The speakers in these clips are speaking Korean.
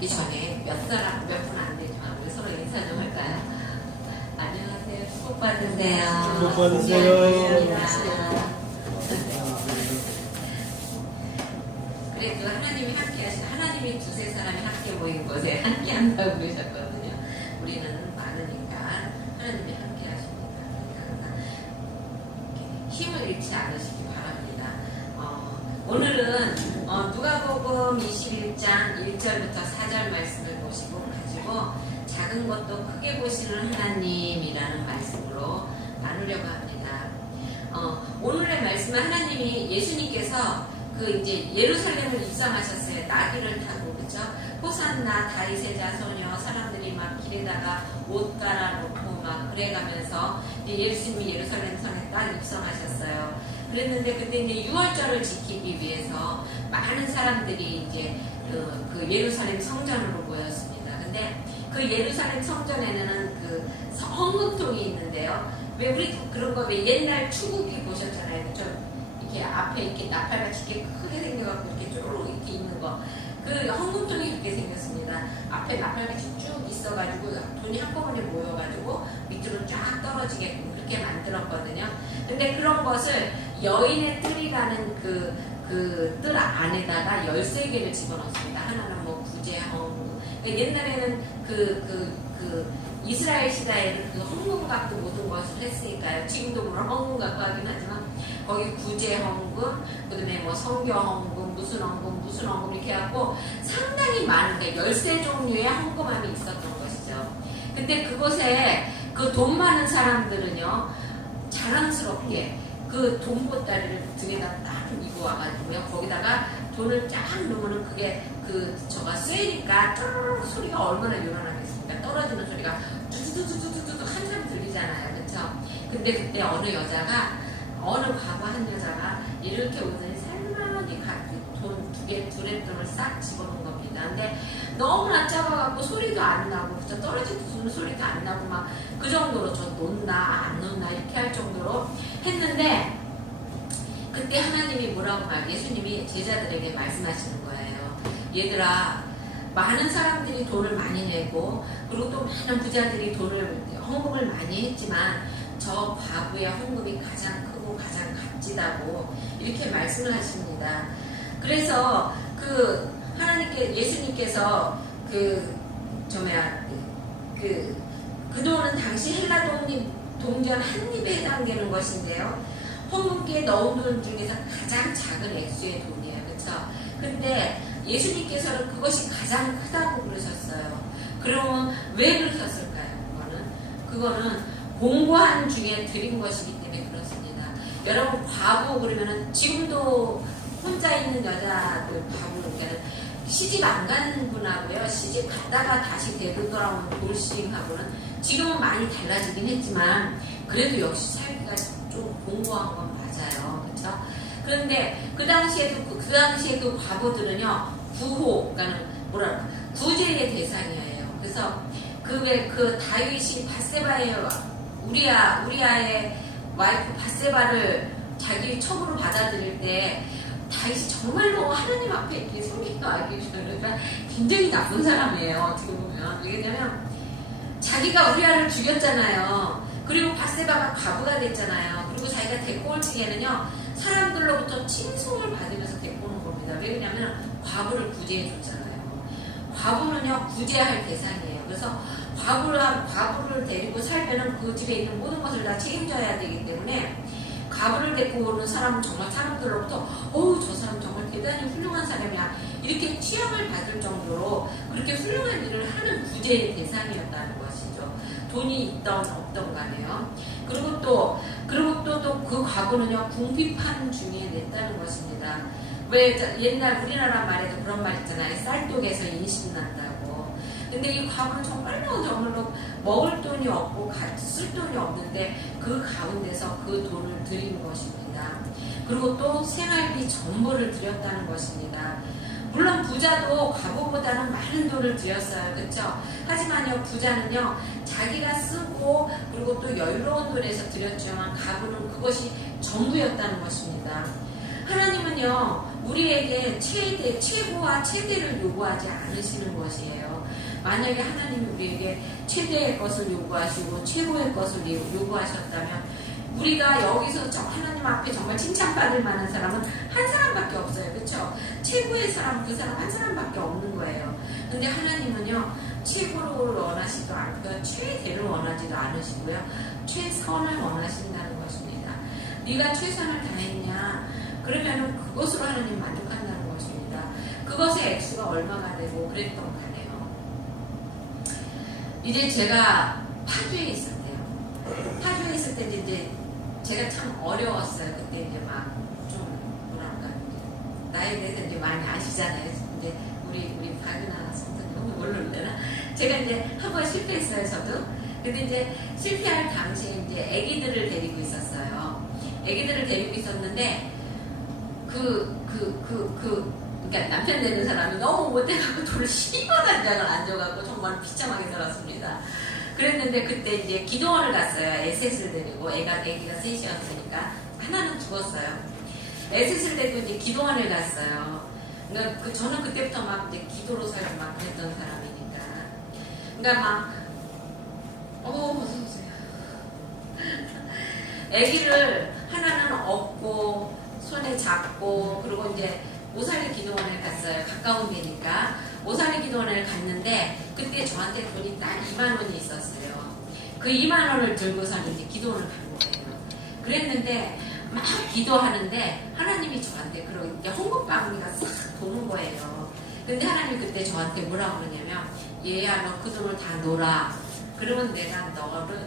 하기 전에 몇 분 안 되지만 우리 서로 인사 좀 할까요? 안녕하세요. 축복 받으세요. 축복 받으세요. 그래도 하나님이 함께 하신, 하나님이 두세 사람이 함께 모인 곳에 함께 한다고 그러셨거든요. 우리는 많으니까 하나님이 함께 하십니다. 그러니까 항상 힘을 잃지 않으시기 바랍니다. 오늘은 누가복음 21장 1절부터 4절 말씀을 가지고 작은 것도 크게 보시는 하나님이라는 말씀으로 나누려고 합니다. 오늘의 말씀은 하나님이 예수님께서 이제 예루살렘을 입성하셨어요. 나귀를 타고, 그죠? 호산나 다윗의 자손이여, 사람들이 막 길에다가 옷 깔아놓고 막 그래가면서 예수님이 예루살렘 성에 딱 입성하셨어요. 그랬는데 그때 이제 유월절을 지키기 위해서 많은 사람들이 이제 그 예루살렘 성전으로 모였습니다. 근데 그 예루살렘 성전에는 그 헌금통이 있는데요. 왜 우리 그런 거 왜 옛날 추구기 보셨잖아요. 그죠? 이렇게 앞에 이렇게 나팔같이 이렇게 크게 생겨갖고 이렇게 쪼르륵 이렇게 있는 거. 그 헌금통이 그렇게 생겼습니다. 앞에 나팔같이 쭉 있어가지고 돈이 한꺼번에 모여가지고 밑으로 쫙 떨어지게끔 그렇게 만들었거든요. 근데 그런 것을 여인의 뜰이라는 그 뜰 안에다가 13개를 집어넣습니다. 하나는 뭐 구제헌금. 옛날에는 이스라엘 시대에는 그 헌금 갖고 모든 것을 했으니까요. 지금도 물론 헌금 갖고 하긴 하지만 거기 구제헌금, 그 다음에 뭐 성교헌금, 무슨 헌금 이렇게 해갖고 상당히 많은 게 13종류의 헌금함이 있었던 것이죠. 근데 그곳에 그 돈 많은 사람들은요, 자랑스럽게 그 돈보따리를 등에다 딱 이고 와가지고요, 거기다가 돈을 쫙 넣으면 그게 저가 쇠니까 뚜루룩 소리가 얼마나 요란하겠습니까? 떨어지는 소리가 두두두두두두 한참 들리잖아요. 그쵸? 근데 그때 어느 과부 한 여자가 이렇게 오더니 살만하게 돈 두 랩돈을 싹 집어넣은 겁니다. 근데 너무나 작아갖고 소리도 안 나고, 그쵸? 떨어지는 소리도 안 나고 막 그 정도로 저 놓나 안 놓나 이렇게 할 정도로 했는데, 그때 하나님이 뭐라고 예수님이 제자들에게 말씀하시는 거예요. 얘들아, 많은 사람들이 돈을 많이 내고, 그리고 또 많은 부자들이 헌금을 많이 했지만, 저 과부의 헌금이 가장 크고 가장 값지다고 이렇게 말씀을 하십니다. 그래서 예수님께서 그 돈은 당시 헬라 동전 한 입에 해당되는 것인데요. 헌금기에 넣은 돈 중에서 가장 작은 액수의 돈이에요. 그렇죠? 근데 예수님께서는 그것이 가장 크다고 그러셨어요. 그러면 왜 그러셨을까요? 그거는 공고한 중에 드린 것이기 때문에 그렇습니다. 여러분, 과부 그러면은 지금도 혼자 있는 여자들 과부, 그러니까 시집 안 가는 분하고요, 시집 갔다가 다시 되돌아오는 돌싱하고는 지금은 많이 달라지긴 했지만 그래도 역시 살기가 좀 공고한 건 맞아요. 그렇죠? 그런데 그 당시에 그 과부들은요, 그러니까 구제의 대상이에요. 그래서 그 다윗이 바세바의 우리아의 와이프 바세바를 자기 첩으로 받아들일 때 다윗이 정말로 하나님 앞에 이렇게 섬기고 알기 그러니까 굉장히 나쁜 사람이에요. 어떻게 보면. 왜냐면 자기가 우리아를 죽였잖아요. 그리고 바세바가 과부가 됐잖아요. 그리고 자기가 데리고 올 적에는요, 사람들로부터 칭송을 받으면서 데리고 오는 겁니다. 왜냐면 과부를 구제해 줬잖아요. 과부는요, 구제할 대상이에요. 그래서 과부를 데리고 살면은 그 집에 있는 모든 것을 다 책임져야 되기 때문에 과부를 데리고 오는 사람은 정말 사람들로부터 저 사람 정말 대단히 훌륭한 사람이야, 이렇게 취향을 받을 정도로 그렇게 훌륭한 일을 하는 구제의 대상이었다는 것이죠. 돈이 있던 없던 간에요. 그리고 또 그 과부는요, 궁핍한 중에 냈다는 것입니다. 왜 옛날 우리나라 말에도 그런 말 있잖아요. 쌀독에서 인심 난다고. 근데 이 과부는 정말로 먹을 돈이 없고 쓸 돈이 없는데 그 가운데서 그 돈을 드린 것입니다. 그리고 또 생활비 전부를 드렸다는 것입니다. 물론 부자도 과부보다는 많은 돈을 드렸어요. 그렇죠? 하지만요, 부자는요, 자기가 쓰고 그리고 또 여유로운 돈에서 드렸지만 과부는 그것이 전부였다는 것입니다. 하나님은요, 우리에게 최고와 최대를 요구하지 않으시는 것이에요. 만약에 하나님이 우리에게 최대의 것을 요구하시고 최고의 것을 요구하셨다면 우리가 여기서 하나님 앞에 정말 칭찬받을 만한 사람은 한 사람밖에 없어요. 그렇죠? 최고의 사람, 그 사람 한 사람밖에 없는 거예요. 근데 하나님은요, 최고를 원하시도 않고요, 최대를 원하지도 않으시고요, 최선을 원하신다는 것입니다. 네가 최선을 다했냐? 그러면은 그것으로 하나님 만족한다는 것입니다. 그것의 액수가 얼마가 되고 그랬던 간에요. 이제 제가 파주에 있었대요. 파주에 있을 때 이제 제가 참 어려웠어요. 그때 이제 막 좀 뭐랄까, 나에 대해서 이제 많이 아시잖아요. 이제 우리 박윤아 선생님 모르려나? 제가 이제 한 번 실패했어요, 저도. 근데 이제 실패할 당시에 이제 아기들을 데리고 있었어요. 아기들을 데리고 있었는데 그러니까 남편 되는 사람이 너무 못해갖고 돌을 10여단장을 앉아갖고 정말 비참하게 살았습니다. 그랬는데 그때 이제 기도원을 갔어요. 셋을 데리고 애기가 셋이었으니까 하나는 죽었어요. 셋을 데리고 이제 기도원을 갔어요. 그러니까 저는 그때부터 막 이제 기도로 살고 막 그랬던 사람이니까. 그러니까 막 어서오세요. 애기를 하나는 업고 손에 잡고 그리고 이제 오사리 기도원을 갔어요. 가까운 데니까 오사리 기도원을 갔는데 그때 저한테 돈이 딱 2만 원이 있었어요. 그 2만 원을 들고서는 이제 기도원을 간 거예요. 그랬는데 막 기도하는데 하나님이 저한테 그런 이제 홍금방울이가 싹 도는 거예요. 근데 하나님이 그때 저한테 뭐라고 그러냐면, 얘야 너 그 돈을 다 놀아. 그러면 내가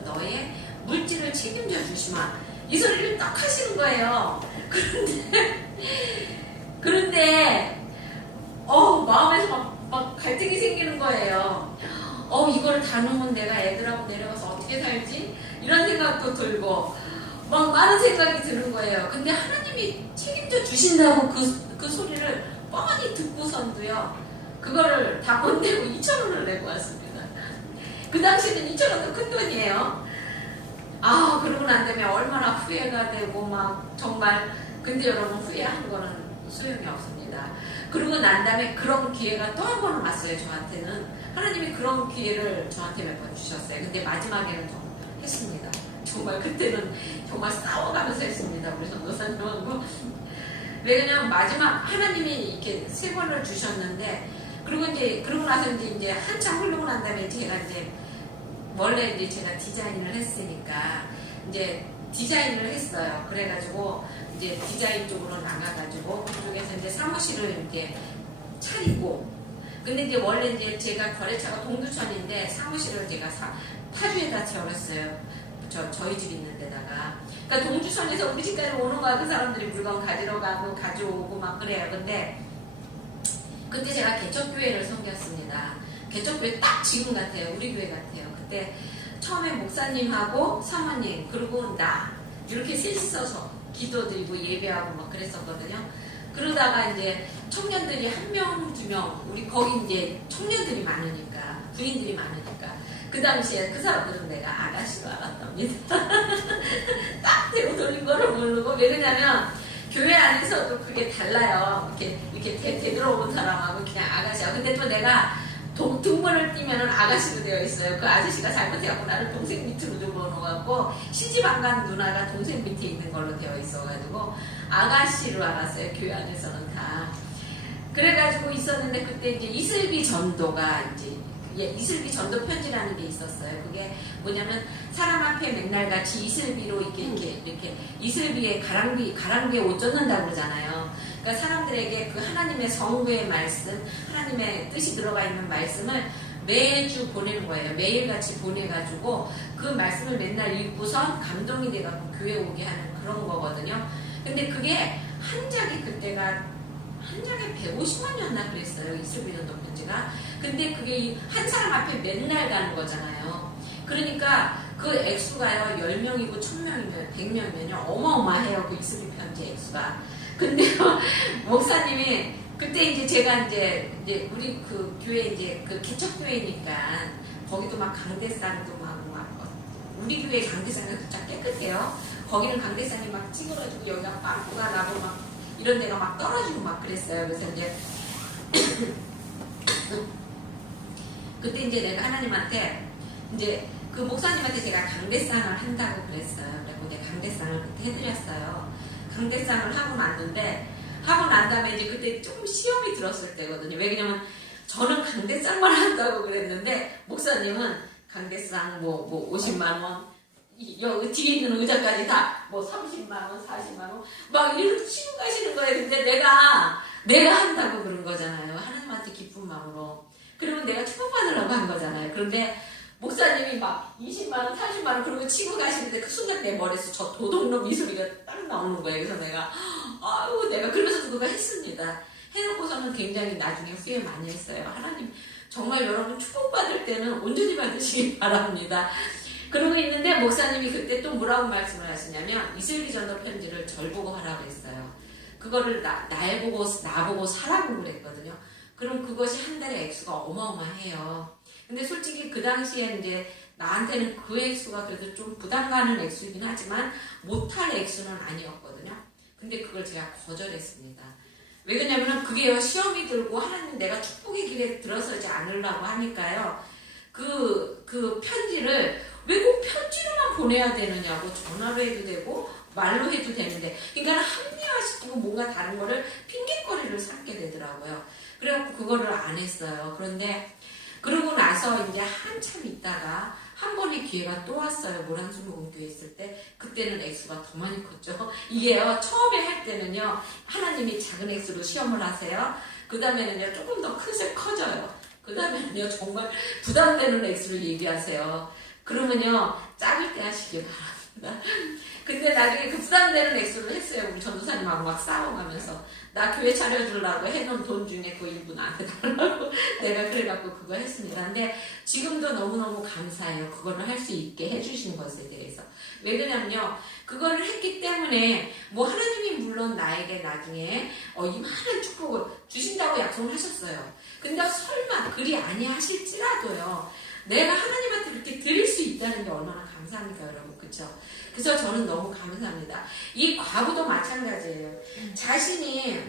너의 물질을 책임져 주시마. 이 소리를 딱 하시는 거예요. 그런데 마음에서 막 갈등이 생기는 거예요. 이거를 다 놓으면 내가 애들하고 내려가서 어떻게 살지? 이런 생각도 들고 막 많은 생각이 드는 거예요. 근데 하나님이 책임져 주신다고 그 소리를 뻔히 듣고선도요, 그거를 다 못 내고 2,000원을 내고 왔습니다. 그 당시에는 2,000원도 큰 돈이에요. 그러고 난 다음에 얼마나 후회가 되고 막 정말. 근데 여러분, 후회하는 거는 소용이 없습니다. 그러고 난 다음에 그런 기회가 또 한 번 왔어요. 저한테는 하나님이 그런 기회를 저한테 몇 번 주셨어요. 근데 마지막에는 정말 했습니다. 정말 그때는 정말 싸워가면서 했습니다. 우리 전도사님하고. 왜냐면 마지막 하나님이 이렇게 3번을 주셨는데, 그러고 나서 이제 한참 흐르고 난 다음에 제가 이제 원래 이제 제가 디자인을 했으니까 이제 디자인을 했어요. 그래가지고 이제 디자인 쪽으로 나가가지고 그쪽에서 이제 사무실을 이렇게 차리고. 근데 이제 원래 이제 제가 거래처가 동두천인데 사무실을 제가 파주에다 채워놨어요. 저희 집 있는 데다가. 그러니까 동두천에서 우리 집까지 오는 거야. 그 사람들이 물건 가지러 가고 가져오고 막 그래요. 근데 그때 제가 개척교회를 섬겼습니다. 개척교회 딱 지금 같아요. 우리 교회 같아요. 그때 처음에 목사님하고 사모님 그리고 나 이렇게 셋이서 기도드리고 예배하고 막 그랬었거든요. 그러다가 이제 청년들이 1명, 2명, 우리 거기 이제 청년들이 많으니까, 부인들이 많으니까, 그 당시에 그 사람들은 내가 아가씨로 알았답니다. 딱 대고 돌린 거를 모르고. 왜 그러냐면 교회 안에서도 그게 달라요. 이렇게 되돌아온 사람하고 그냥 아가씨하고. 근데 또 내가 등번을 띄면은 아가씨로 되어 있어요. 그 아저씨가 잘못해갖고 나를 동생 밑으로 들어놓아갖고 시집 안 간 누나가 동생 밑에 있는 걸로 되어 있어가지고 아가씨로 알았어요. 교회 안에서는 다. 그래가지고 있었는데 그때 이제 이슬비 전도가 이슬비 전도 편지라는 게 있었어요. 그게 뭐냐면 사람 앞에 맨날 같이 이슬비로 이렇게 이슬비에 가랑비에 옷 젖는다고 그러잖아요. 그러니까 사람들에게 그 하나님의 성부의 말씀, 하나님의 뜻이 들어가 있는 말씀을 매주 보내는 거예요. 매일같이 보내가지고 그 말씀을 맨날 읽고선 감동이 돼갖고 교회 오게 하는 그런 거거든요. 근데 그게 한 장이 그때가 한 장에 150원이었나 그랬어요. 이슬비 전도 편지가. 근데 그게 한 사람 앞에 맨날 가는 거잖아요. 그러니까 그 액수가요, 10명이고 1000명이면 100명이면요 어마어마해요. 그 이슬비 편지 액수가. 근데요, 목사님이 그때 이제 제가 이제 우리 그 교회 이제 그 개척교회니까 거기도 막 강대상도 막 우리 교회 강대상이 진짜 깨끗해요. 거기는 강대상이 막 찌그러지고 여기가 빵꾸가 나고 막 이런 데가 막 떨어지고 막 그랬어요. 그래서 이제 그때 이제 내가 하나님한테 이제 그 목사님한테 제가 강대상을 한다고 그랬어요. 그래서 내가 강대상을 그때 해드렸어요. 강대상을 하고 났는데 하고 난 다음에 이제 그때 조금 시험이 들었을 때거든요. 왜냐면 저는 강대상만 한다고 그랬는데 목사님은 강대상 뭐 50만원 여기 뒤에 있는 의자까지 다 뭐 30만원 40만원 막 이렇게 치고 가시는 거예요. 근데 내가 한다고 그런 거잖아요. 하나님한테 기쁜 마음으로. 그러면 내가 축복받으려고 한 거잖아요. 그런데 목사님이 막 20만원 30만원 그러고 치고 가시는데 그 순간 내 머리에서 저 도둑놈 이 소리가 딱 나오는 거예요. 그래서 내가 그러면서 그거 했습니다. 해놓고서는 굉장히 나중에 후회 많이 했어요. 하나님 정말 여러분 축복받을 때는 온전히 받으시기 바랍니다. 그러고 있는데 목사님이 그때 또 뭐라고 말씀을 하시냐면 이슬기 전도 편지를 절 보고 하라고 했어요. 그거를 나보고 사라고 그랬거든요. 그럼 그것이 한 달에 액수가 어마어마해요. 근데 솔직히 그 당시에 이제 나한테는 그 액수가 그래도 좀 부담 가는 액수이긴 하지만 못할 액수는 아니었거든요. 근데 그걸 제가 거절했습니다. 왜 그러냐면 그게요 시험이 들고 하나님 내가 축복의 길에 들어서지 않으려고 하니까요. 그 편지를 왜 꼭 편지로만 보내야 되느냐고 전화로 해도 되고 말로 해도 되는데 그러니까 합리화시키고 뭔가 다른 거를 핑계거리를 삼게 되더라고요. 그래갖고 그거를 안 했어요. 그런데 그러고 나서 이제 한참 있다가 한 번의 기회가 또 왔어요. 모란수목원교회 있을 때. 그때는 액수가 더 많이 컸죠. 이게요 처음에 할 때는요 하나님이 작은 액수로 시험을 하세요. 그 다음에는요 조금 더 커져요. 그 다음에는요 정말 부담되는 액수를 얘기하세요. 그러면요 작을 때 하시길 바랍니다. 근데 나중에 그 부담되는 액수를 했어요. 우리 전도사님하고 막 싸워가면서 나 교회 차려주려고 해놓은 돈 중에 그 일부 나한테 달라고 내가 그래갖고 그거 했습니다. 근데 지금도 너무너무 감사해요. 그거를 할 수 있게 해주신 것에 대해서. 왜 그러냐면요 그거를 했기 때문에 뭐 하나님이 물론 나에게 나중에 이만한 축복을 주신다고 약속을 하셨어요. 근데 설마 그리 아니하실지라도요 내가 하나님한테 그렇게 드릴 수 있다는 게 얼마나 감사합니까 여러분. 그쵸? 그래서 저는 너무 감사합니다. 이 과부도 마찬가지예요. 자신이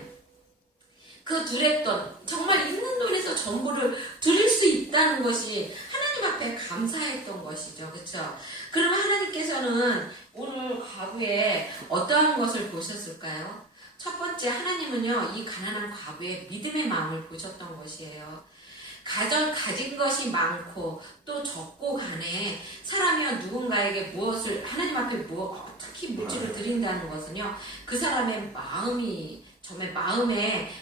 그 드렸던 정말 있는 돈에서 전부를 드릴 수 있다는 것이 하나님 앞에 감사했던 것이죠. 그쵸? 그러면 하나님께서는 오늘 과부에 어떠한 것을 보셨을까요? 첫 번째 하나님은요 이 가난한 과부의 믿음의 마음을 보셨던 것이에요. 가진 것이 많고 또 적고 간에 사람이 누군가에게 무엇을 하나님 앞에 특히 물질을 드린다는 것은요 그 사람의 마음이 정말 마음에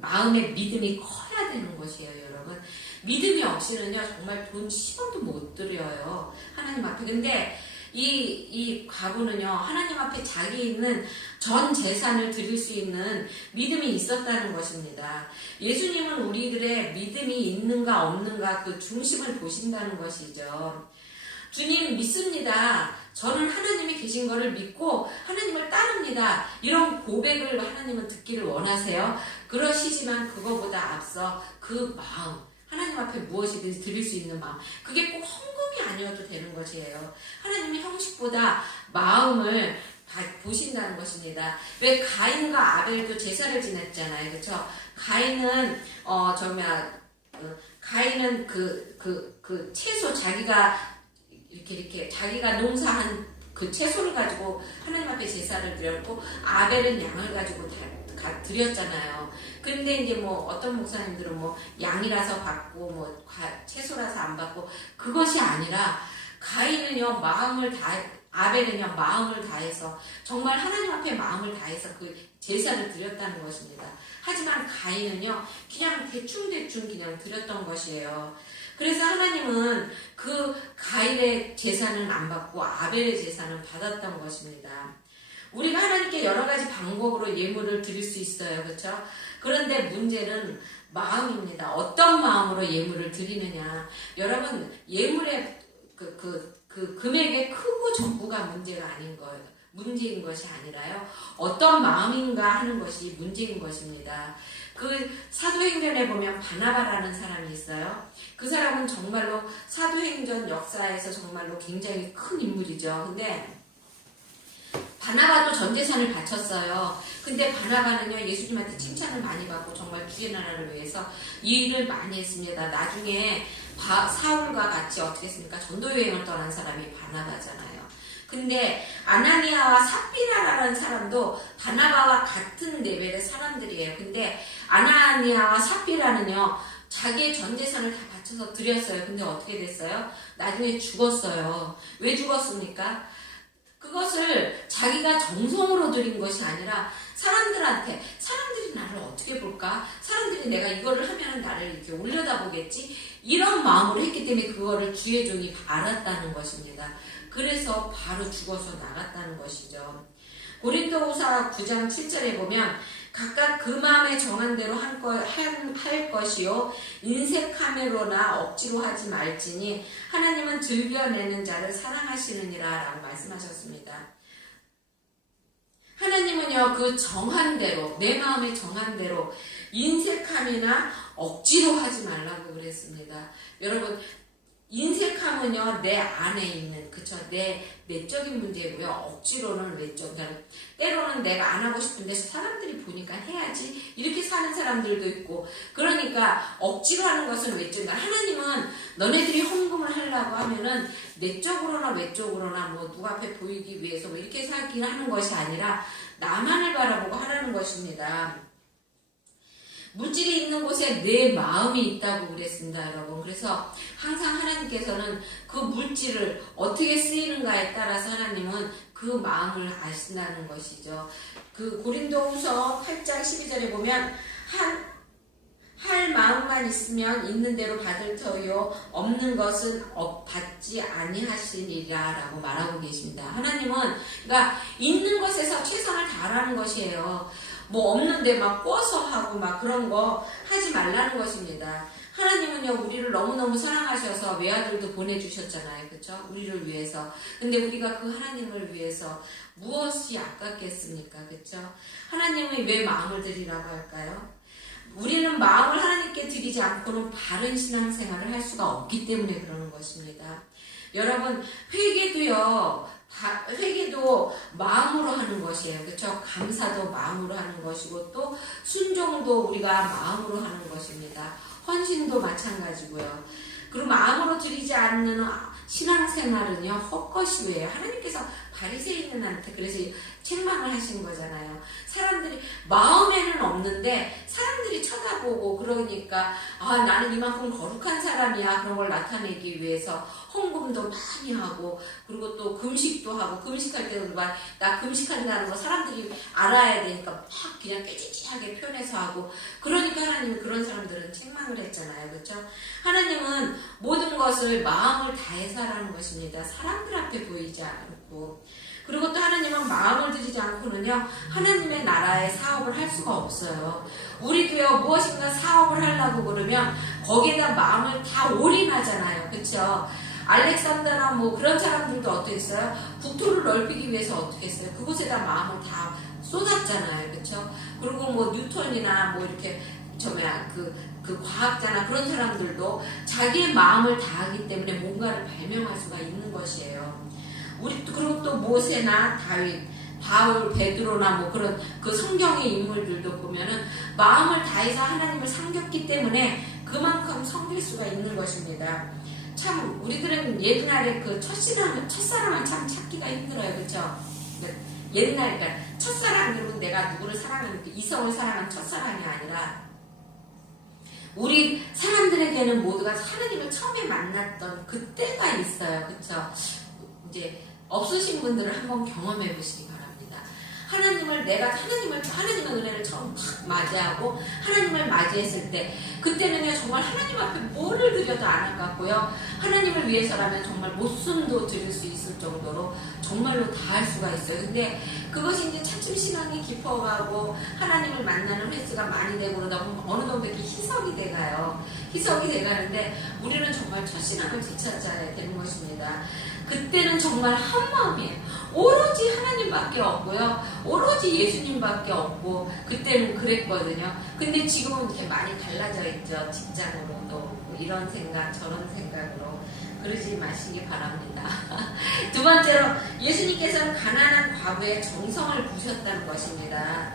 마음의 믿음이 커야 되는 것이에요. 여러분 믿음이 없이는요 정말 돈 10원도 못 드려요 하나님 앞에. 근데 이 과부는요 하나님 앞에 자기 있는 전 재산을 드릴 수 있는 믿음이 있었다는 것입니다. 예수님은 우리들의 믿음이 있는가 없는가 그 중심을 보신다는 것이죠. 주님 믿습니다. 저는 하나님이 계신 것을 믿고 하나님을 따릅니다. 이런 고백을 하나님은 듣기를 원하세요. 그러시지만 그거보다 앞서 그 마음 하나님 앞에 무엇이든지 드릴 수 있는 마음 그게 꼭 헌금이 아니어도 되는 것이에요. 하나님은 형식보다 마음을 보신다는 것입니다. 왜 가인과 아벨도 제사를 지냈잖아요. 그렇죠? 가인은 그 채소 자기가 이렇게 자기가 농사한 그 채소를 가지고 하나님 앞에 제사를 드렸고 아벨은 양을 가지고 드렸잖아요. 근데 이제 뭐 어떤 목사님들은 뭐 양이라서 받고 뭐 채소라서 안 받고 그것이 아니라 가인은요 아벨은요 마음을 다해서 정말 하나님 앞에 마음을 다해서 그 제사를 드렸다는 것입니다. 하지만 가인은요 그냥 대충 그냥 드렸던 것이에요. 그래서 하나님은 그 가인의 제사는 안 받고 아벨의 제사는 받았던 것입니다. 우리가 하나님께 여러 가지 방법으로 예물을 드릴 수 있어요. 그렇죠? 그런데 문제는 마음입니다. 어떤 마음으로 예물을 드리느냐. 여러분 예물의 그 금액의 크고 적고가 문제가 아닌 거예요. 문제인 것이 아니라요. 어떤 마음인가 하는 것이 문제인 것입니다. 그 사도행전에 보면 바나바라는 사람이 있어요. 그 사람은 정말로 사도행전 역사에서 정말로 굉장히 큰 인물이죠. 근데 바나바도 전 재산을 바쳤어요. 근데 바나바는요, 예수님한테 칭찬을 많이 받고 정말 주의 나라를 위해서 일을 많이 했습니다. 나중에 사울과 같이 어떻게 했습니까? 전도 여행을 떠난 사람이 바나바잖아요. 근데 아나니아와 삽비라라는 사람도 바나바와 같은 레벨의 사람들이에요. 근데 아나니아와 삽비라는요, 자기의 전 재산을 다 바쳐서 드렸어요. 근데 어떻게 됐어요? 나중에 죽었어요. 왜 죽었습니까? 그것을 자기가 정성으로 드린 것이 아니라 사람들이 나를 어떻게 볼까? 사람들이 내가 이거를 하면 나를 이렇게 올려다보겠지? 이런 마음으로 했기 때문에 그거를 주의 종이 알았다는 것입니다. 그래서 바로 죽어서 나갔다는 것이죠. 고린도후서 9장 7절에 보면 각각 그 마음에 정한 대로 할 것이요 인색함으로나 억지로 하지 말지니 하나님은 즐겨내는 자를 사랑하시느니라 라고 말씀하셨습니다. 하나님은요, 그 정한 대로, 내 마음에 정한 대로 인색함이나 억지로 하지 말라고 그랬습니다. 여러분, 인색함은요, 내 안에 있는, 그쵸, 내 내적인 문제고요. 억지로는 외적, 때로는 내가 안 하고 싶은데 사람들이 보니까 해야지, 이렇게 사는 사람들도 있고, 그러니까 억지로 하는 것은 외적. 하나님은 너네들이 헌금을 하려고 하면은 내적으로나 외적으로나 뭐 누구 앞에 보이기 위해서 뭐 이렇게 살기 하는 것이 아니라 나만을 바라보고 하라는 것입니다. 물질이 있는 곳에 내 마음이 있다고 그랬습니다, 여러분. 그래서 항상 하나님께서는 그 물질을 어떻게 쓰이는가에 따라서 하나님은 그 마음을 아신다는 것이죠. 그 고린도후서 8장 12절에 보면 할 마음만 있으면 있는 대로 받을 터요 없는 것은 받지 아니하시리라 라고 말하고 계십니다. 하나님은 그러니까 있는 것에서 최선을 다하라는 것이에요. 뭐 없는데 막 꿔서 하고 막 그런 거 하지 말라는 것입니다. 하나님은요, 우리를 너무너무 사랑하셔서 외아들도 보내주셨잖아요. 그쵸? 우리를 위해서. 근데 우리가 그 하나님을 위해서 무엇이 아깝겠습니까? 그쵸? 하나님이 왜 마음을 드리라고 할까요? 우리는 마음을 하나님께 드리지 않고는 바른 신앙생활을 할 수가 없기 때문에 그러는 것입니다. 여러분, 회개도 마음으로 하는 것이에요. 그렇죠? 감사도 마음으로 하는 것이고 또 순종도 우리가 마음으로 하는 것입니다. 헌신도 마찬가지고요. 그리고 마음으로 드리지 않는 신앙생활은요, 헛것이에요. 하나님께서 바리새인한테 그래서 책망을 하신 거잖아요. 사람들이 마음에는 없는데 사람들이 쳐다보고 그러니까 나는 이만큼 거룩한 사람이야 그런 걸 나타내기 위해서 헌금도 많이 하고 그리고 또 금식도 하고 금식할 때도 나 금식한다는 거 사람들이 알아야 되니까 막 그냥 깨지지하게 표현해서 하고 그러니까 하나님은 그런 사람들은 책망을 했잖아요. 그렇죠? 하나님은 모든 것을 마음을 다해서 하라는 것입니다. 사람들 앞에 보이지 않고 그리고 또 하나님은 마음을 들이지 않고는요 하나님의 나라의 사업을 할 수가 없어요. 우리도요 무엇인가 사업을 하려고 그러면 거기에다 마음을 다 올인하잖아요. 그렇죠? 알렉산더나 뭐 그런 사람들도 어떻게 했어요? 국토를 넓히기 위해서 어떻게 했어요? 그곳에다 마음을 다 쏟았잖아요. 그렇죠? 그리고 뭐 뉴턴이나 뭐 이렇게 그 과학자나 그런 사람들도 자기의 마음을 다하기 때문에 뭔가를 발명할 수가 있는 것이에요. 그리고 또 모세나 다윗, 바울, 베드로나 뭐 그런 그 성경의 인물들도 보면은 마음을 다해서 하나님을 섬겼기 때문에 그만큼 섬길 수가 있는 것입니다. 참 우리들은 옛날에 그 첫사랑을 참 찾기가 힘들어요. 그렇죠? 옛날에 그러니까 첫사랑 그러면 내가 누구를 사랑하는 이성을 사랑한 첫사랑이 아니라 우리 사람들에게는 모두가 하나님을 처음에 만났던 그때가 있어요. 그렇죠? 이제 없으신 분들은 한번 경험해 보시기 바랍니다. 하나님의 은혜를 처음 막 맞이하고 하나님을 맞이했을 때 그때는요 정말 하나님 앞에 뭐를 드려도 안 아깝고요 하나님을 위해서라면 정말 목숨도 드릴 수 있을 정도로 정말로 다 할 수가 있어요. 근데 그것이 이제 차츰 시간이 깊어가고 하나님을 만나는 횟수가 많이 되고 그러다 보면 어느 정도 이렇게 희석이 돼가는데 우리는 정말 첫신앙을 되찾아야 되는 것입니다. 그때는 정말 한 마음이에요. 오로지 하나님밖에 없고요. 오로지 예수님밖에 없고 그때는 그랬거든요. 근데 지금은 이렇게 많이 달라져 있죠. 직장으로도 뭐 이런 생각 저런 생각으로 그러지 마시기 바랍니다. 두 번째로 예수님께서는 가난한 과부의 정성을 보셨다는 것입니다.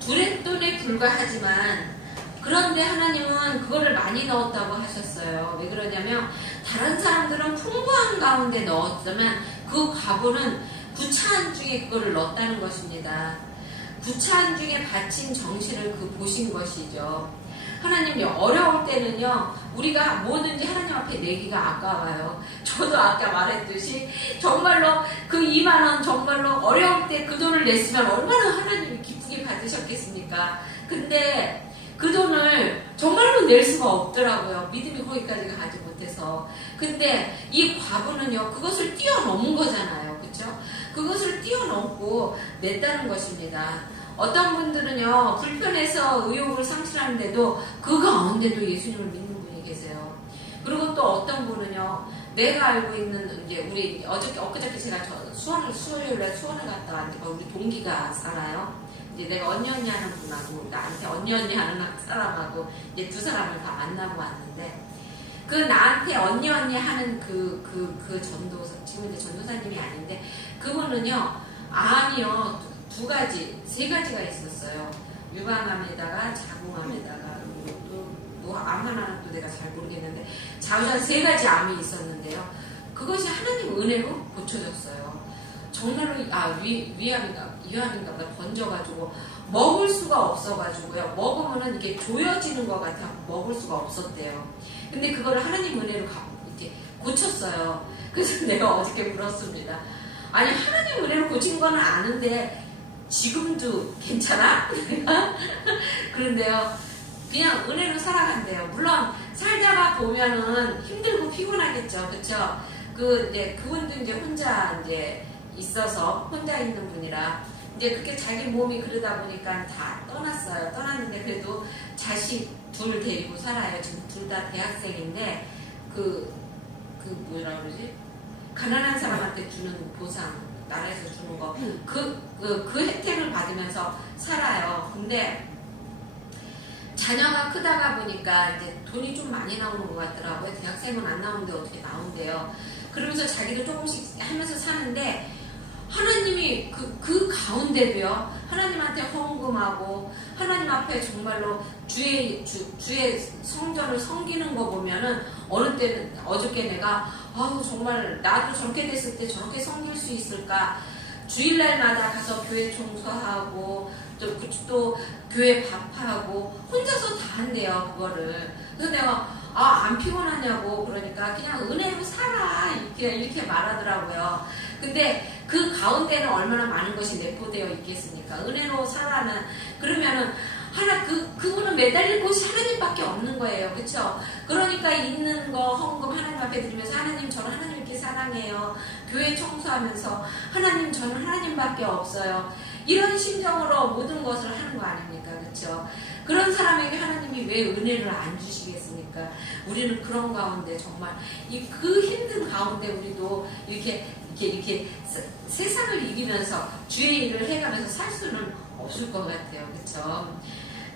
두랫돈에 불과하지만 그런데 하나님은 그거를 많이 넣었다고 하셨어요. 왜 그러냐면 다른 사람들은 풍부한 가운데 넣었지만 그 과부는 구차한 중에 그거를 넣었다는 것입니다. 구차한 중에 바친 정신을 보신 것이죠. 하나님이 어려울 때는요, 우리가 뭐든지 하나님 앞에 내기가 아까워요. 저도 아까 말했듯이 정말로 그 2만원 정말로 어려울 때 그 돈을 냈으면 얼마나 하나님이 기쁘게 받으셨겠습니까? 근데 그 돈을 정말로 낼 수가 없더라고요. 믿음이 거기까지 가지 못해서. 근데 이 과부는요, 그것을 뛰어넘은 거잖아요. 그쵸? 그것을 뛰어넘고 냈다는 것입니다. 어떤 분들은요, 불편해서 의욕을 상실하는데도 그 가운데도 예수님을 믿는 분이 계세요. 그리고 또 어떤 분은요, 내가 알고 있는, 이제 우리 엊그저께 제가 수요일에 수원을 갔다 왔는데, 우리 동기가 살아요. 이제 내가 언니 하는 분하고, 나한테 언니 하는 사람하고, 이제 두 사람을 다 만나고 왔는데, 그 나한테 언니 하는 그 전도사, 지금 이제 전도사님이 아닌데, 그분은요, 암이요, 세 가지가 있었어요. 유방암에다가 자궁암에다가 또 암 하나는 또 내가 잘 모르겠는데 자우장 3가지 암이 있었는데요. 그것이 하나님 은혜로 고쳐졌어요. 정말로 위암인가 보다 번져가지고 먹을 수가 없어가지고요. 먹으면은 이게 조여지는 것 같아 먹을 수가 없었대요. 근데 그거를 하나님 은혜로 이렇게 고쳤어요. 그래서 내가 어저께 물었습니다. 아니 하나님 은혜로 고친 거는 아는데 지금도 괜찮아? 그런데요, 그냥 은혜로 살아간대요. 물론 살다가 보면은 힘들고 피곤하겠죠, 그렇죠? 그분도 이제 혼자 이제 있어서 혼자 있는 분이라 이제 그렇게 자기 몸이 그러다 보니까 다 떠났어요. 떠났는데 그래도 자식 둘 데리고 살아요. 지금 둘 다 대학생인데 뭐라 그러지? 가난한 사람한테 주는 보상. 나라에서 주는 거, 그 혜택을 받으면서 살아요. 근데 자녀가 크다가 보니까 이제 돈이 좀 많이 나오는 것 같더라고요. 대학생은 안 나오는데 어떻게 나온대요. 그러면서 자기도 조금씩 하면서 사는데 하나님이 그 가운데도요, 하나님한테 헌금하고 하나님 앞에 정말로 주의 성전을 섬기는 거 보면은 어느 때는 어저께 내가 정말 나도 저렇게 됐을 때 저렇게 섬길 수 있을까? 주일날마다 가서 교회 청소하고 또 교회 밥하고 혼자서 다 한대요, 그거를. 그래서 내가 안 피곤하냐고 그러니까 그냥 은혜로 살아 이렇게 말하더라고요. 근데 그 가운데는 얼마나 많은 것이 내포되어 있겠습니까? 은혜로 살아는 그러면은 그분은 매달릴 곳이 하나님밖에 없는 거예요. 그쵸? 그러니까 있는 거 헌금 하나님 앞에 드리면서 하나님 저는 하나님 이렇게 사랑해요. 교회 청소하면서 하나님 저는 하나님밖에 없어요. 이런 심정으로 모든 것을 하는 거 아닙니까? 그쵸? 그런 사람에게 하나님이 왜 은혜를 안 주시겠습니까? 우리는 그런 가운데 정말 그 힘든 가운데 우리도 이렇게 세상을 이기면서 주의 일을 해가면서 살 수는 없을 것 같아요. 그쵸?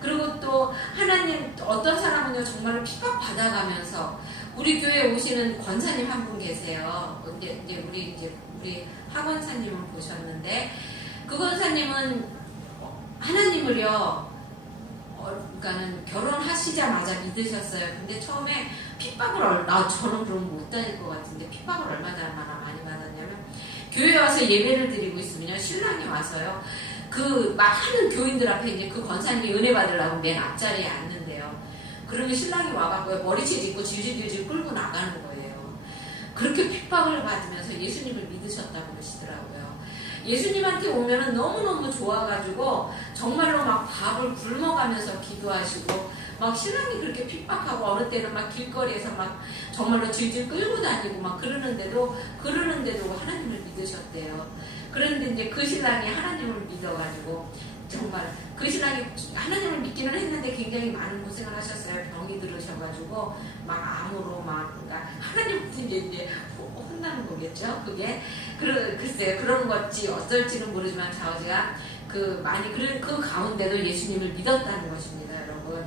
그리고 또 하나님 어떤 사람은요 정말로 핍박 받아가면서 우리 교회에 오시는 권사님 한 분 계세요. 이제 우리 하권사님을 보셨는데 그 권사님은 하나님을요 그러니까는 결혼하시자마자 믿으셨어요. 근데 처음에 핍박을 저는 그럼 못 다닐 것 같은데 핍박을 얼마나 많이 받았냐면 교회에 와서 예배를 드리고 있으면요 신랑이 와서요 그 많은 교인들 앞에 이제 그 권사님이 은혜 받으려고 맨 앞자리에 앉는데요. 그러면 신랑이 와갖고 머리채 짚고 질질질질 끌고 나가는 거예요. 그렇게 핍박을 받으면서 예수님을 믿으셨다고 그러시더라고요. 예수님한테 오면은 너무너무 좋아가지고 정말로 막 밥을 굶어가면서 기도하시고 막 신랑이 그렇게 핍박하고 어느 때는 막 길거리에서 막 정말로 질질 끌고 다니고 막 그러는데도 하나님을 믿으셨대요. 그런데 이제 그 신랑이 하나님을 믿어가지고 정말 그 신랑이 하나님을 믿기는 했는데 굉장히 많은 고생을 하셨어요. 병이 들으셔가지고 막 암으로 그러니까 하나님부터 이제 혼나는 거겠죠. 그게 글쎄요 그런 것지 어떨지는 모르지만 자우지가 그 가운데도 예수님을 믿었다는 것입니다, 여러분.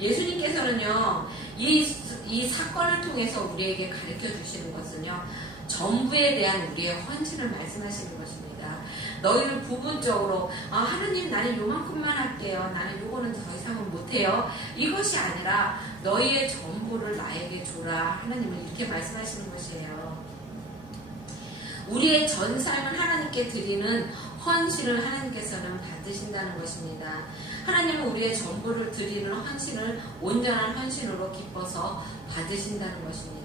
예수님께서는요, 이 사건을 통해서 우리에게 가르쳐 주시는 것은요, 전부에 대한 우리의 헌신을 말씀하시는 것입니다. 너희는 부분적으로 하나님 나는 요만큼만 할게요. 나는 요거는 더 이상은 못해요. 이것이 아니라 너희의 전부를 나에게 줘라. 하나님은 이렇게 말씀하시는 것이에요. 우리의 전 삶을 하나님께 드리는 헌신을 하나님께서는 받으신다는 것입니다. 하나님은 우리의 전부를 드리는 헌신을 온전한 헌신으로 기뻐서 받으신다는 것입니다.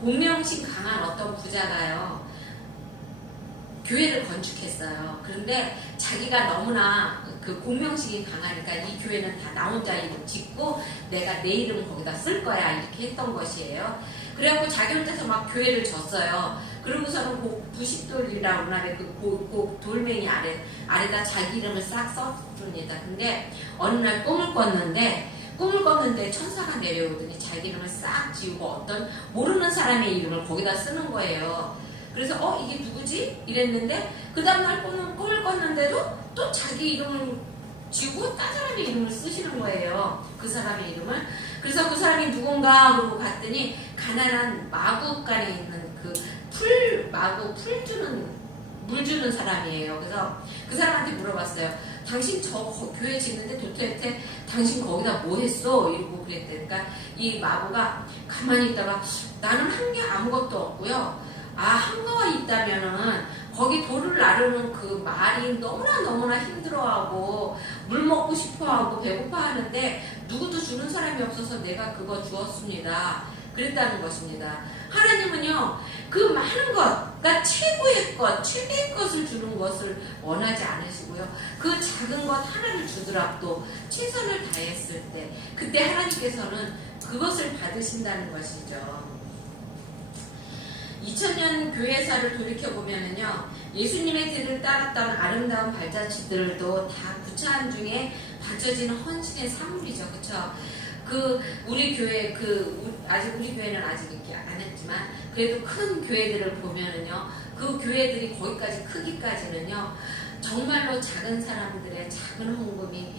공명심 강한 어떤 부자가요, 교회를 건축했어요. 그런데 자기가 너무나 그 공명심이 강하니까 이 교회는 다 나 혼자 이름 짓고 내가 내 이름 거기다 쓸 거야 이렇게 했던 것이에요. 그래갖고 자기 혼자서 막 교회를 졌어요. 그러고서는 부식돌이라고 우리나라에 그 돌멩이 아래다 자기 이름을 싹 썼습니다. 근데 어느 날 꿈을 꿨는데 천사가 내려오더니 자기 이름을 싹 지우고 어떤 모르는 사람의 이름을 거기다 쓰는 거예요. 그래서 이게 누구지? 이랬는데 그 다음날 꿈을 꿨는데도 또 자기 이름을 지우고 딴 사람의 이름을 쓰시는 거예요. 그 사람의 이름을. 그래서 그 사람이 누군가 그러고 봤더니 가난한 마구간에 있는 그 물 주는 사람이에요. 그래서 그 사람한테 물어봤어요. 당신 저 교회 짓는데 도대체 당신 거기다 뭐 했어? 이러고 그랬대. 그러니까 이 마구가 가만히 있다가 나는 한 게 아무것도 없고요. 한 거가 있다면은 거기 돌을 나르는 그 말이 너무나 힘들어하고 물 먹고 싶어하고 배고파하는데 누구도 주는 사람이 없어서 내가 그거 주었습니다. 그랬다는 것입니다. 하나님은요, 그 많은 것, 그러니까 최대의 것을 주는 것을 원하지 않으시고요. 그 작은 것 하나를 주더라도 최선을 다했을 때, 그때 하나님께서는 그것을 받으신다는 것이죠. 2000년 교회사를 돌이켜보면은요, 예수님의 길을 따랐던 아름다운 발자취들도 다 구차한 중에 받쳐지는 헌신의 산물이죠. 그쵸? 우리 교회, 아직 우리 교회는 아직 이렇게 안 했지만, 그래도 큰 교회들을 보면은요, 그 교회들이 거기까지 크기까지는요, 정말로 작은 사람들의 작은 헌금이,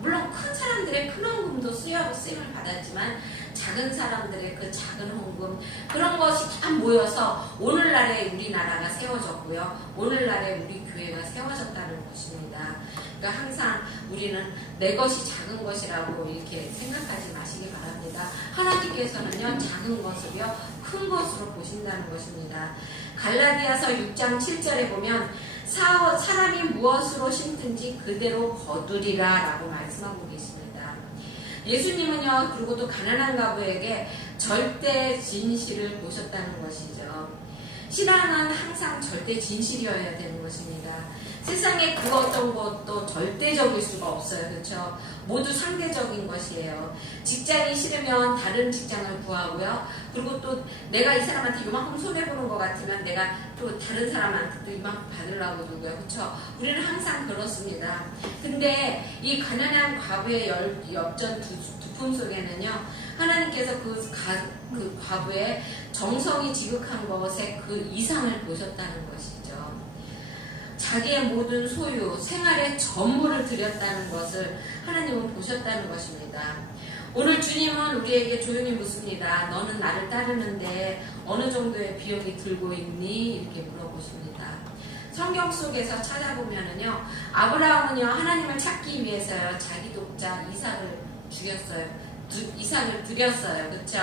물론 큰 사람들의 큰 헌금도 쓰임을 받았지만, 작은 사람들의 그 작은 헌금, 그런 것이 다 모여서 오늘날에 우리나라가 세워졌고요. 오늘날에 우리 교회가 세워졌다는 것입니다. 그러니까 항상 우리는 내 것이 작은 것이라고 이렇게 생각하지 마시기 바랍니다. 하나님께서는요, 작은 것을요, 큰 것으로 보신다는 것입니다. 갈라디아서 6장 7절에 보면 사람이 무엇으로 심든지 그대로 거두리라 라고 말씀하고 계십니다. 예수님은요, 그리고 또 가난한 가부에게 절대 진실을 보셨다는 것이죠. 신앙은 항상 절대 진실이어야 되는 것입니다. 세상에 그 어떤 것도 절대적일 수가 없어요. 그렇죠? 모두 상대적인 것이에요. 직장이 싫으면 다른 직장을 구하고요. 그리고 또 내가 이 사람한테 이만큼 손해보는 것 같으면 내가 또 다른 사람한테 또 이만큼 받으려고 두고요. 그렇죠? 우리는 항상 그렇습니다. 근데 이 가난한 과부의 엽전 두 품 속에는요, 하나님께서 그 과부의 정성이 지극한 것에 그 이상을 보셨다는 것이죠. 자기의 모든 소유, 생활의 전부를 드렸다는 것을 하나님은 보셨다는 것입니다. 오늘 주님은 우리에게 조용히 묻습니다. 너는 나를 따르는데 어느 정도의 비용이 들고 있니? 이렇게 물어보십니다. 성경 속에서 찾아보면은요, 아브라함은요, 하나님을 찾기 위해서요, 자기 독자 이삭을 이삭을 드렸어요. 그렇죠?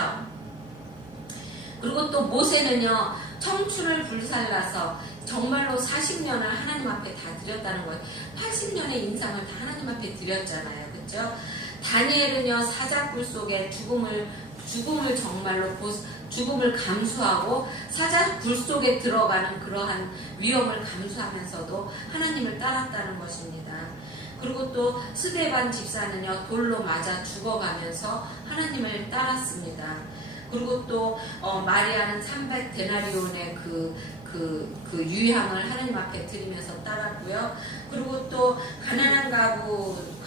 그리고 또 모세는요, 청춘을 불살라서 정말로 40년을 하나님 앞에 다 드렸다는 거예요. 80년의 인상을 다 하나님 앞에 드렸잖아요. 그렇죠? 다니엘은요, 사자굴 속에 죽음을 정말로 죽음을 감수하고 사자굴 속에 들어가는 그러한 위험을 감수하면서도 하나님을 따랐다는 것입니다. 그리고 또 스데반 집사는요, 돌로 맞아 죽어가면서 하나님을 따랐습니다. 그리고 또 마리아는 300데나리온의 그 유향을 하나님 앞에 드리면서 따랐고요. 그리고 또 가난한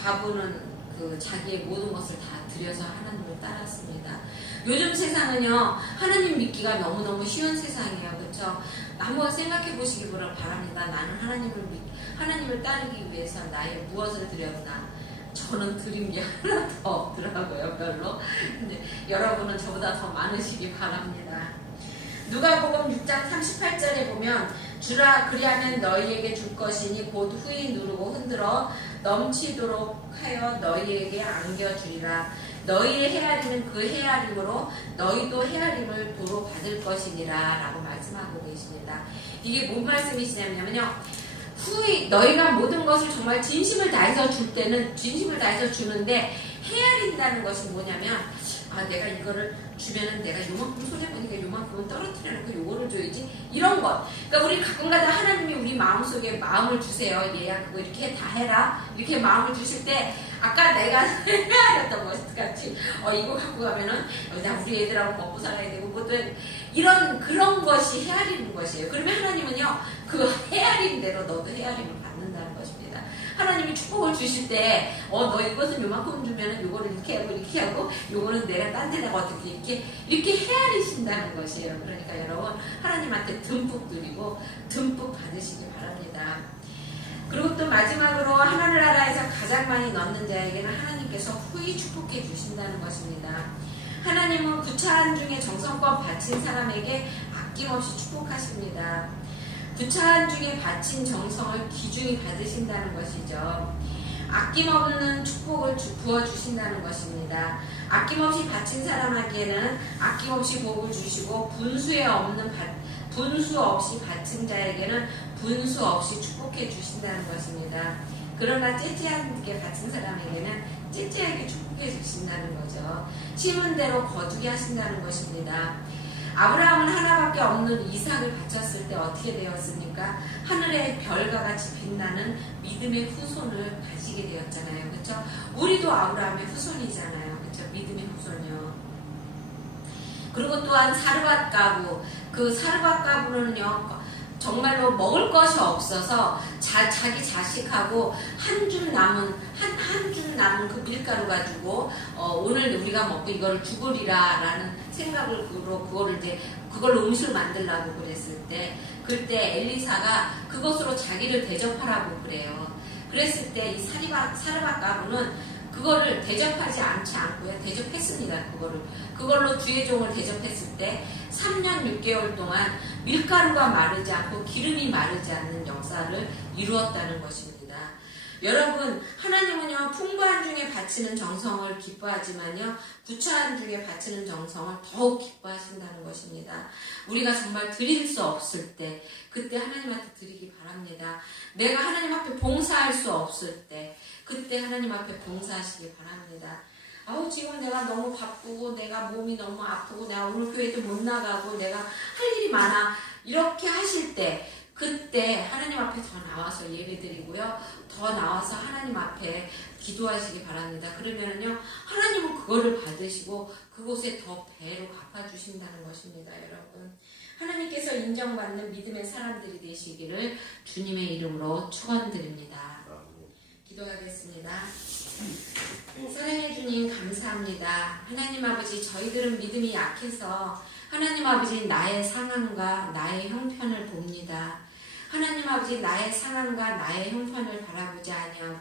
가부는 그 자기의 모든 것을 다 드려서 하나님을 따랐습니다. 요즘 세상은요, 하나님 믿기가 너무너무 쉬운 세상이에요. 그렇죠? 한번 생각해 보시기 바랍니다. 나는 하나님을 따르기 위해서 나의 무엇을 드렸나? 저는 드린 게 하나도 없더라고요, 별로. 근데 여러분은 저보다 더 많으시기 바랍니다. 누가복음 6장 38절에 보면 주라 그리하면 너희에게 줄 것이니 곧 후이 누르고 흔들어 넘치도록 하여 너희에게 안겨주리라. 너희의 헤아림은 그 헤아림으로 너희도 헤아림을 도로 받을 것이니라 라고 말씀하고 계십니다. 이게 뭔 말씀이시냐면요, 후이 너희가 모든 것을 정말 진심을 다해서 줄 때는 진심을 다해서 주는데, 헤아린다는 것이 뭐냐면, 아, 내가 이거를 주면은 내가 요만큼 손해보니까 요만큼은 떨어뜨려놓고 요거를 줘야지, 이런 것. 그러니까 우리 가끔가다 하나님이 우리 마음속에 마음을 주세요. 얘야 그거 이렇게 다 해라, 이렇게 마음을 주실 때, 아까 내가 헤아렸던 것 같이 이거 갖고 가면은 나 우리 애들하고 먹고 살아야 되고 뭐든 이런 그런 것이 헤아리는 것이에요. 그러면 하나님은요, 그 헤아린 대로 너도 헤아림을 받는다는 것입니다. 하나님이 축복을 주실 때, 너 이것은 요만큼 주면은 요거를 이렇게 하고, 요거는 내가 딴 데다가 어떻게 이렇게 헤아리신다는 것이에요. 그러니까 여러분, 하나님한테 듬뿍 드리고, 듬뿍 받으시기 바랍니다. 그리고 또 마지막으로 하나님 나라에서 가장 많이 넣는 자에게는 하나님께서 후히 축복해 주신다는 것입니다. 하나님은 구차한 중에 정성껏 바친 사람에게 아낌없이 축복하십니다. 구차한 중에 바친 정성을 귀중히 받으신다는 것이죠. 아낌없는 축복을 부어주신다는 것입니다. 아낌없이 바친 사람에게는 아낌없이 복을 주시고, 분수 없이 바친 자에게는 분수 없이 축복해 주신다는 것입니다. 그러나 째째하게 바친 사람에게는 째째하게 축복해 주신다는 거죠. 심은 대로 거두게 하신다는 것입니다. 아브라함은 하나밖에 없는 이삭을 바쳤을 때 어떻게 되었습니까? 하늘의 별과 같이 빛나는 믿음의 후손을 가지게 되었잖아요. 그렇죠? 우리도 아브라함의 후손이잖아요. 그렇죠? 믿음의 후손이요. 그리고 또한 사르밧 가부, 그 사르밧 가부는요, 정말로 먹을 것이 없어서 자기 자식하고 한 줌 남은 그 밀가루 가지고 오늘 우리가 먹고 이걸 죽으리라라는 생각으로 그걸로 음식을 만들라고 그랬을 때, 그때 엘리사가 그것으로 자기를 대접하라고 그래요. 그랬을 때 이 사르밧 가부는 그거를 대접하지 않고요, 대접했습니다. 그걸로 주의 종을 대접했을 때 3년 6개월 동안 밀가루가 마르지 않고 기름이 마르지 않는 역사를 이루었다는 것입니다. 여러분, 하나님은요, 풍부한 중에 바치는 정성을 기뻐하지만요, 구차한 중에 바치는 정성을 더욱 기뻐하신다는 것입니다. 우리가 정말 드릴 수 없을 때, 그때 하나님한테 드리기 바랍니다. 내가 하나님 앞에 봉사할 수 없을 때, 그때 하나님 앞에 봉사하시기 바랍니다. 지금 내가 너무 바쁘고, 내가 몸이 너무 아프고, 내가 오늘 교회도 못 나가고, 내가 할 일이 많아, 이렇게 하실 때, 그때 하나님 앞에 더 나와서 예배드리고요, 더 나와서 하나님 앞에 기도하시기 바랍니다. 그러면은요, 하나님은 그거를 받으시고 그곳에 더 배로 갚아주신다는 것입니다. 여러분, 하나님께서 인정받는 믿음의 사람들이 되시기를 주님의 이름으로 축원드립니다. 기도하겠습니다. 사랑해 주님, 감사합니다. 하나님 아버지, 저희들은 믿음이 약해서 하나님 아버지, 나의 상황과 나의 형편을 봅니다. 하나님 아버지, 나의 상황과 나의 형편을 바라보지 아니하고